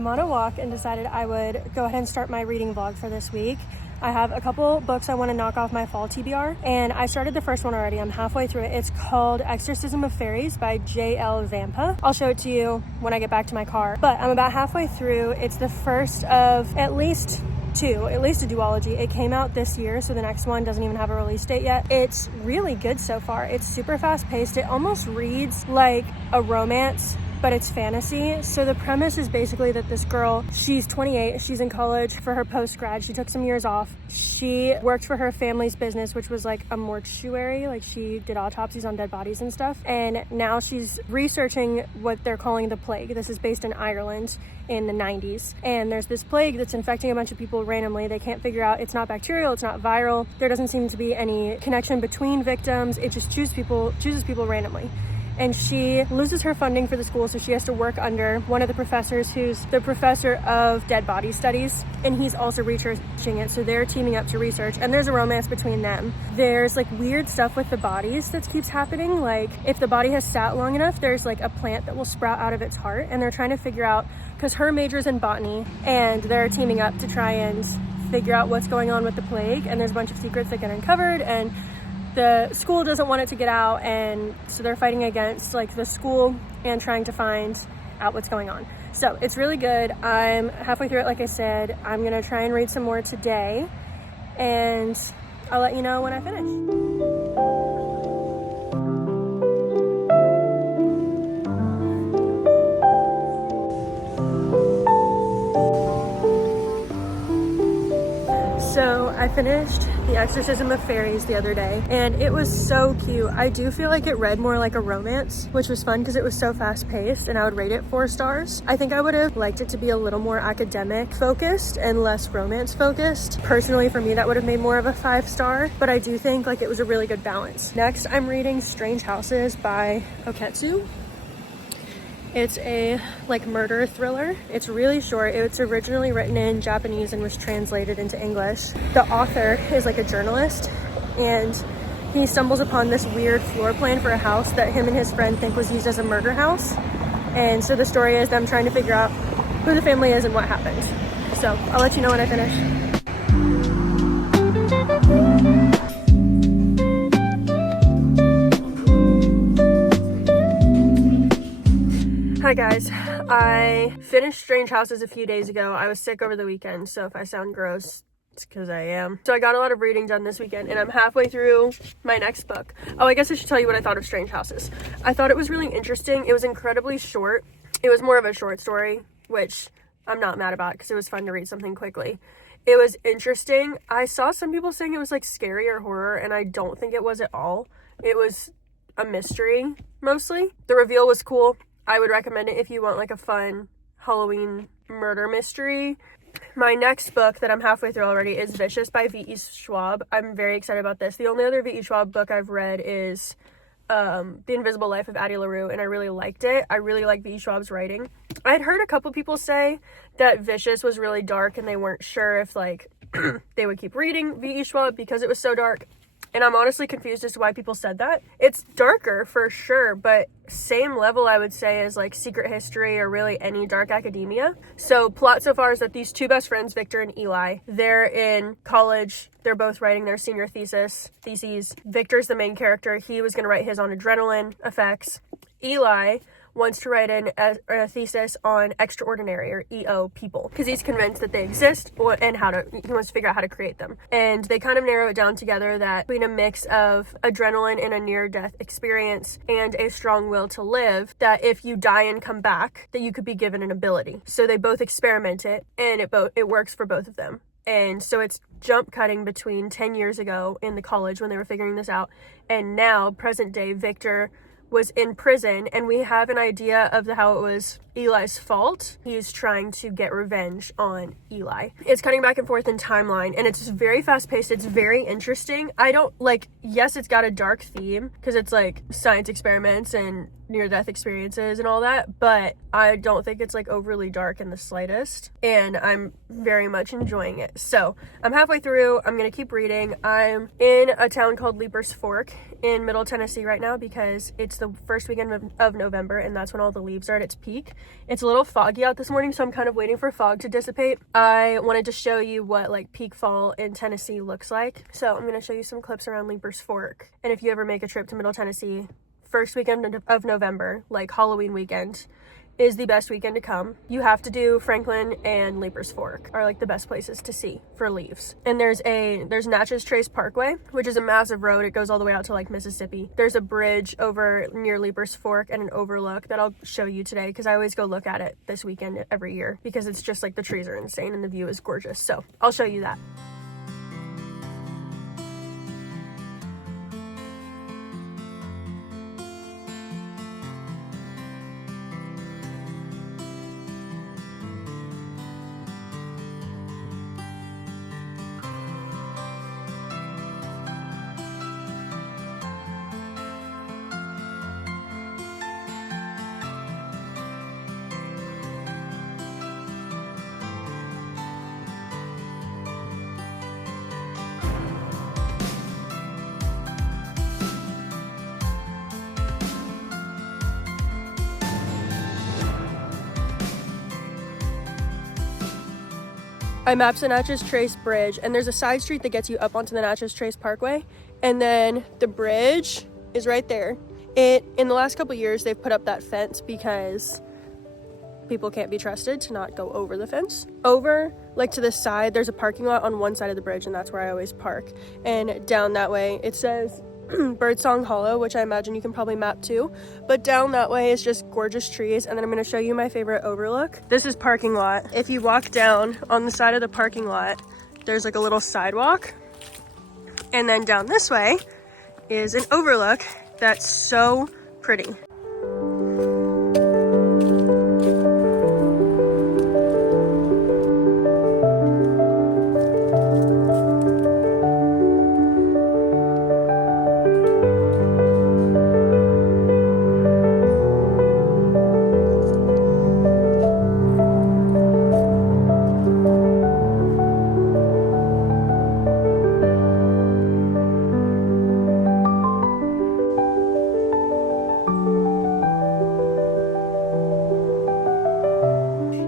I'm on a walk and decided I would go ahead and start my reading vlog for this week. I have a couple books I want to knock off my fall TBR, and I started the first one already. I'm halfway through it. It's called Exorcism of Fairies by J.L. Vampa. I'll show it to you when I get back to my car, but I'm about halfway through. It's the first of at least a duology. It came out this year, so the next one doesn't even have a release date yet. It's really good so far. It's super fast paced. It almost reads like a romance, but it's fantasy. So the premise is basically that this girl, she's 28, she's in college for her post-grad. She took some years off. She worked for her family's business, which was like a mortuary, like she did autopsies on dead bodies and stuff. And now she's researching what they're calling the plague. This is based in Ireland in the 90s. And there's this plague that's infecting a bunch of people randomly. They can't figure out, it's not bacterial, it's not viral. There doesn't seem to be any connection between victims. It just chooses people randomly. And she loses her funding for the school, so she has to work under one of the professors who's the professor of dead body studies, and he's also researching it, so they're teaming up to research, and there's a romance between them. There's like weird stuff with the bodies that keeps happening, like if the body has sat long enough, there's like a plant that will sprout out of its heart, and they're trying to figure out, because her major's in botany, and they're teaming up to try and figure out what's going on with the plague, and there's a bunch of secrets that get uncovered, and the school doesn't want it to get out, and so they're fighting against like the school and trying to find out what's going on. So it's really good. I'm halfway through it, like I said. I'm gonna try and read some more today, and I'll let you know when I finish. So I finished The Exorcism of Fairies the other day, and it was so cute. I do feel like it read more like a romance, which was fun because it was so fast paced, and I would rate it 4 stars. I think I would have liked it to be a little more academic focused and less romance focused. Personally, for me, that would have made more of a 5-star, but I do think like it was a really good balance. Next, I'm reading Strange Houses by Oketsu. It's a like murder thriller. It's really short. It's originally written in Japanese and was translated into English. The author is like a journalist, and he stumbles upon this weird floor plan for a house that him and his friend think was used as a murder house. And so the story is them trying to figure out who the family is and what happened. So I'll let you know when I finish. Hi guys, I finished Strange Houses a few days ago. I was sick over the weekend, so if I sound gross, it's because I am. So I got a lot of reading done this weekend, and I'm halfway through my next book. Oh, I guess I should tell you what I thought of Strange Houses. I thought it was really interesting. It was incredibly short. It was more of a short story, which I'm not mad about because it was fun to read something quickly. It was interesting. I saw some people saying it was like scary or horror, and I don't think it was at all. It was a mystery, mostly. The reveal was cool. I would recommend it if you want like a fun Halloween murder mystery. My next book that I'm halfway through already is Vicious by V.E. Schwab. I'm very excited about this. The only other V.E. Schwab book I've read is The Invisible Life of Addie LaRue, and I really liked it. I really like V.E. Schwab's writing. I'd heard a couple people say that Vicious was really dark, and they weren't sure if like they would keep reading V.E. Schwab because it was so dark. And I'm honestly confused as to why people said that. It's darker for sure, but same level I would say as like Secret History or really any dark academia. So plot so far is that these two best friends, Victor and Eli, they're in college. They're both writing their senior theses. Victor's the main character. He was going to write his on adrenaline effects. Eli wants to write a thesis on extraordinary or EO people because he's convinced that they exist and he wants to figure out how to create them. And they kind of narrow it down together that between a mix of adrenaline and a near-death experience and a strong will to live, that if you die and come back, that you could be given an ability. So they both experiment it, and it works for both of them. And so it's jump cutting between 10 years ago in the college when they were figuring this out, and now present day Victor was in prison, and we have an idea of how it was Eli's fault. He's trying to get revenge on Eli. It's cutting back and forth in timeline, and it's very fast-paced. It's very interesting. Yes, it's got a dark theme because it's like science experiments and near-death experiences and all that, but I don't think it's like overly dark in the slightest, and I'm very much enjoying it. So I'm halfway through. I'm gonna keep reading. I'm in a town called Leaper's Fork in Middle Tennessee right now because it's the first weekend of November, and that's when all the leaves are at its peak. It's a little foggy out this morning, so I'm kind of waiting for fog to dissipate. I wanted to show you what like peak fall in Tennessee looks like. So I'm going to show you some clips around Leapers Fork. And if you ever make a trip to Middle Tennessee, first weekend of November, like Halloween weekend, is the best weekend to come. You have to do Franklin and Leapers Fork are like the best places to see for leaves. And there's Natchez Trace Parkway, which is a massive road. It goes all the way out to like Mississippi. There's a bridge over near Leapers Fork and an overlook that I'll show you today because I always go look at it this weekend every year because it's just like the trees are insane and the view is gorgeous. So I'll show you that. I mapped the Natchez Trace Bridge, and there's a side street that gets you up onto the Natchez Trace Parkway, and then the bridge is right there. In the last couple years, they've put up that fence because people can't be trusted to not go over the fence. Over, like to the side, there's a parking lot on one side of the bridge, and that's where I always park. And down that way, it says Birdsong Hollow, which I imagine you can probably map too, but down that way is just gorgeous trees. And then I'm going to show you my favorite overlook. This is parking lot. If you walk down on the side of the parking lot, there's like a little sidewalk, and then down this way is an overlook that's so pretty.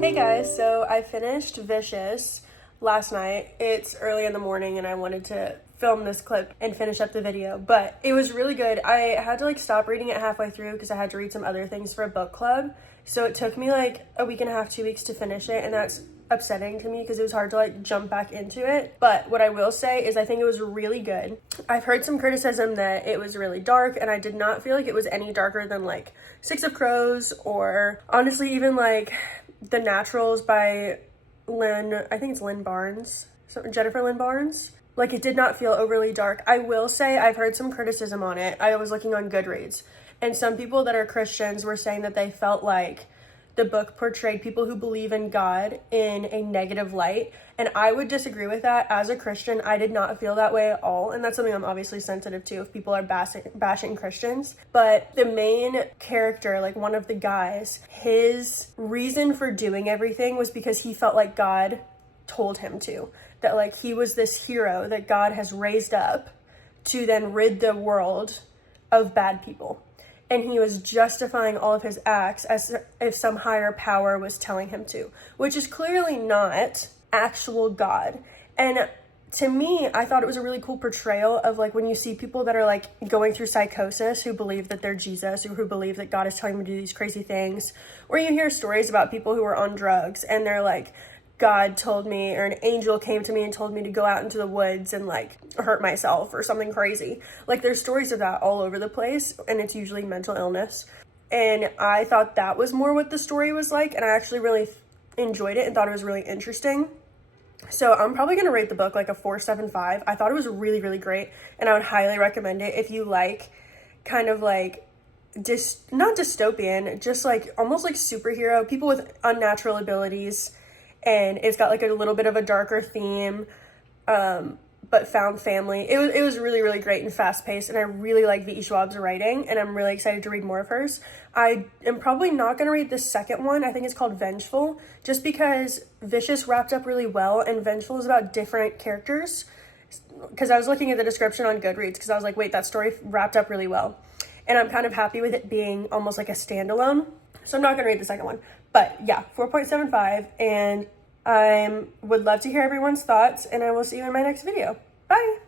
Hey guys, so I finished Vicious last night. It's early in the morning and I wanted to film this clip and finish up the video, but it was really good. I had to like stop reading it halfway through because I had to read some other things for a book club. So it took me like a week and a half, 2 weeks to finish it, and that's upsetting to me because it was hard to like jump back into it. But what I will say is I think it was really good. I've heard some criticism that it was really dark, and I did not feel like it was any darker than like Six of Crows, or honestly even like The Naturals by Lynn Barnes, Jennifer Lynn Barnes. Like, it did not feel overly dark. I will say I've heard some criticism on it. I was looking on Goodreads, and some people that are Christians were saying that they felt like the book portrayed people who believe in God in a negative light, and I would disagree with that. As a Christian, I did not feel that way at all, and that's something I'm obviously sensitive to if people are bashing Christians. But the main character, like one of the guys, his reason for doing everything was because he felt like God told him to, that like he was this hero that God has raised up to then rid the world of bad people. And he was justifying all of his acts as if some higher power was telling him to, which is clearly not actual God. And to me, I thought it was a really cool portrayal of like when you see people that are like going through psychosis, who believe that they're Jesus, or who believe that God is telling them to do these crazy things, or you hear stories about people who are on drugs and they're like, God told me, or an angel came to me and told me to go out into the woods and like hurt myself or something crazy. Like, there's stories of that all over the place, and it's usually mental illness. And I thought that was more what the story was like, and I actually really enjoyed it and thought it was really interesting. So I'm probably going to rate the book like a 4.75. I thought it was really, really great, and I would highly recommend it if you like kind of like not dystopian, just like almost like superhero, people with unnatural abilities. And it's got like a little bit of a darker theme, but found family. It was really, really great and fast paced, and I really like V.E. Schwab's writing, and I'm really excited to read more of hers. I am probably not going to read the second one. I think it's called Vengeful, just because Vicious wrapped up really well, and Vengeful is about different characters. Because I was looking at the description on Goodreads, because I was like, wait, that story wrapped up really well. And I'm kind of happy with it being almost like a standalone. So I'm not gonna rate the second one. But yeah, 4.75, and I would love to hear everyone's thoughts, and I will see you in my next video. Bye!